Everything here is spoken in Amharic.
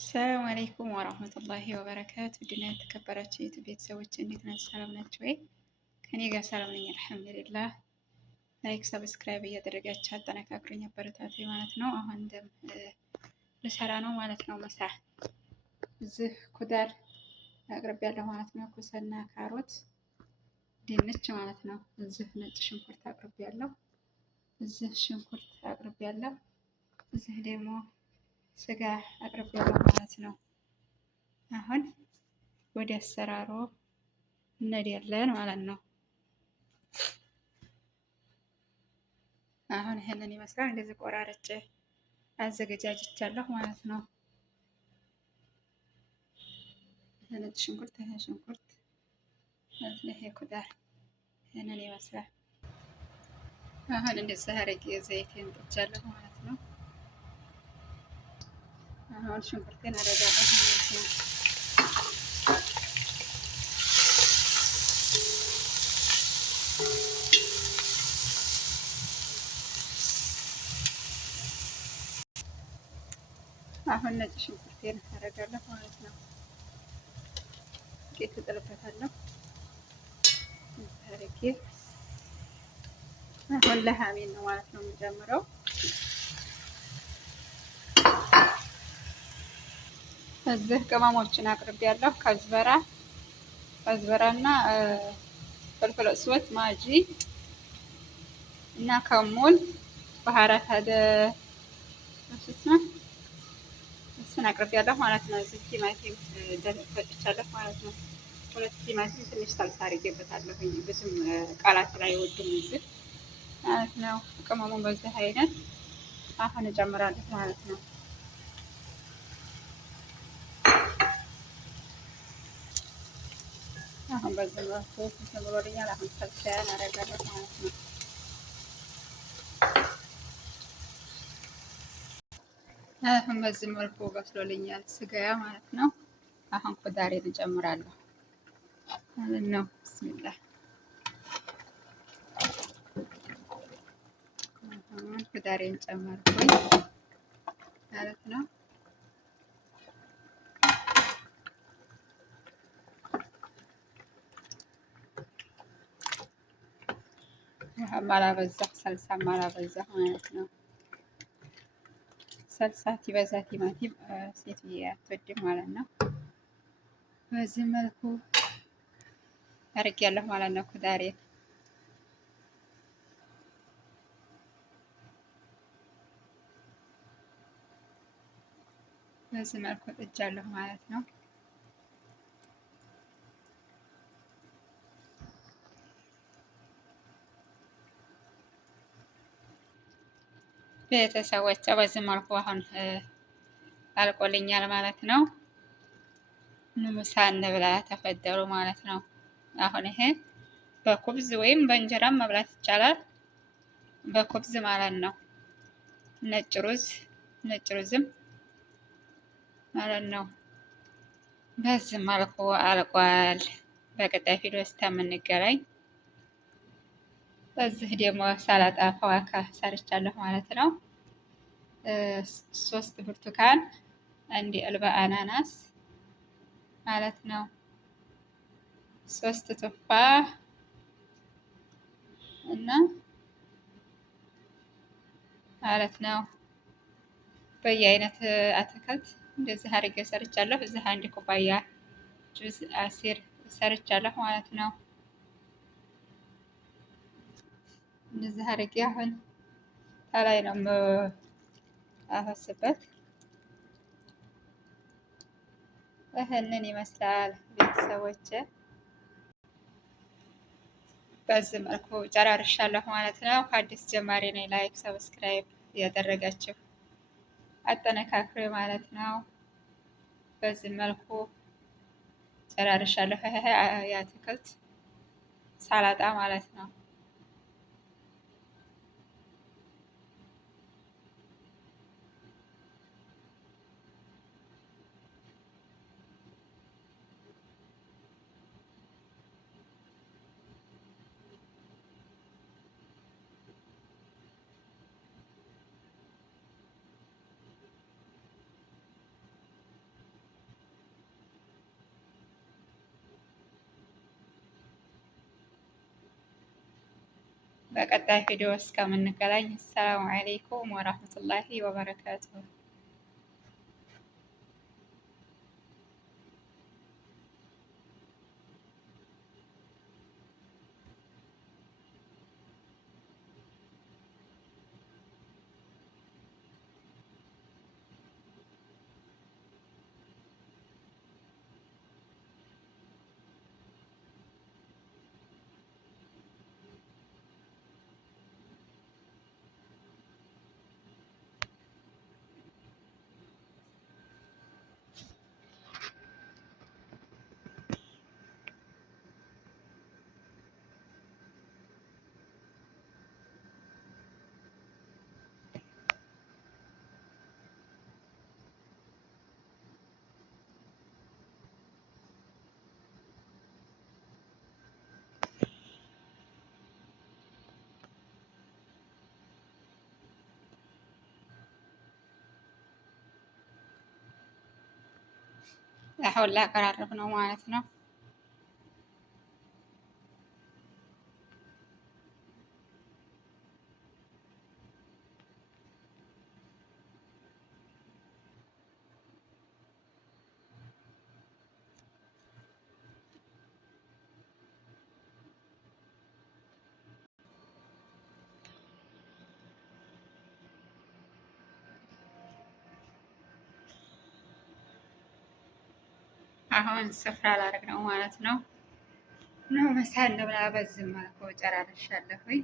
ሰላም አለይኩም ወራህመቱላሂ ወበረካቱ ድና የተከበራችሁ የዩቲዩብ ቤተሰቦች እንዴት ናችሁ? ሰላም ናችሁ ወይ? ከኔ ጋር ሰላም ነኝ አልሐምዱሊላህ። ላይክ ሰብስክራይብ እያደረጋችሁ አጠናክሩኝ አበረታቱኝ ማለት ነው። አሁን ልሰራ ነው ማለት ነው። ምሳ እዚህ ኩዳር አቅርቤያለሁ ማለት ነው። ኩስና ካሮት፣ ድንች ማለት ነው። እዚህ ነጭ ሽንኩርት አቅርቤያለሁ። እዚህ ሽንኩርት አቅርቤያለሁ። እዚህ ደግሞ ስጋ አቅርቤያለሁ ማለት ነው። አሁን ወደ አሰራሩ እንሄዳለን ማለት ነው። አሁን ይሄንን ይመስላል። እንደዚህ ቆራርጬ አዘገጃጅቻለሁ ማለት ነው። ነጭ ሽንኩርት፣ ይሄ ሽንኩርት፣ ይሄ ኩዳር ይሄንን ይመስላል። አሁን እንደዚህ አድርጌ ዘይቴን ጥጃለሁ ማለት ነው። አሁን ሽንኩርቴን አደርጋለሁ ማለት ነው። አሁን ነጭ ሽንኩርቴን አደርጋለሁ ማለት ነው። ቄት እጥልበታለሁ አድርጌ አሁን ለሀሜን ነው ማለት ነው የምጨምረው። እዚህ ቅመሞችን አቅርቤያለሁ። ከዝበራና ፍልፍል እስወት፣ ማጂ እና ከሙን ባህራት እሱን አቅርቤያለሁ ማለት ነው። እዚህ ቲማቲም ፈጭቻለሁ ማለት ነው። 2 ቲማቲም ትንሽ ሳልሳ አድርጌበታለሁ። ብዙም ቃላት ላይ አይወድም እዚህ ማለት ነው። ቅመሙን በዚህ አይነት አሁን እጨምራለሁ ማለት ነው። አሁን በዚህ መልኩ ተብሎልኛል። አሁን ሰልሳያን አደርጋለሁ ማለት ነው። አሁን በዚህ መልኩ በስሎልኛል ስጋያ ማለት ነው። አሁን ኩዳሬን እጨምራለሁ ማለት ነው። ብስሚላህ አሁን ኩዳሬን ጨመርኩኝ ማለት ነው። ማላበዛ ሰልሳ ማላበዛ ማለት ነው። ሰልሳ ሲበዛ ቲማቲም ሴትዬ አትወድም ማለት ነው። በዚህ መልኩ አድርጌያለሁ ማለት ነው። ኩዳሬን በዚህ መልኩ ጥጃለሁ ማለት ነው። ቤተሰቦች በዚህ መልኩ አሁን አልቆልኛል ማለት ነው። ምሳ እንብላ ተፈደሩ ማለት ነው። አሁን ይሄ በኩብዝ ወይም በእንጀራም መብላት ይቻላል። በኩብዝ ማለት ነው። ነጭ ሩዝም ማለት ነው። በዚህ መልኩ አልቋል። በቀጣይ ቪዲዮ እስከምንገናኝ በዚህ ደግሞ ሰላጣ ፈዋካ ሰርቻለሁ ማለት ነው። 3 ብርቱካን፣ 1 ዕልባ አናናስ ማለት ነው። 3 ቱፋህ እና ማለት ነው። በየአይነት አትክልት እንደዚህ አድርጌ ሰርቻለሁ። እዚህ 1 ኩባያ ጁዝ አሲር ሰርቻለሁ ማለት ነው። እንደዚህ አድርጌ አሁን ከላይ ነው አፈስበት። ይህንን ይመስላል ቤተሰቦች። በዚህ መልኩ ጨራርሻለሁ ማለት ነው። አዲስ ጀማሪ ነኝ። ላይክ ሰብስክራይብ ያደረጋችሁ አጠነካክሬ ማለት ነው። በዚህ መልኩ ጨራርሻለሁ። ይሄ የአትክልት ሰላጣ ማለት ነው። በቀጣይ ቪዲዮ እስከምንገናኝ አሰላሙ አለይኩም ወራህመቱላሂ ወበረካቱሁ። አሁን ላቀራረብ ነው ማለት ነው። አሁን ስፍራ ላደርግ ነው ማለት ነው። ምሳ እንብላ። በዚህ መልኩ ጨራርሻለሁኝ።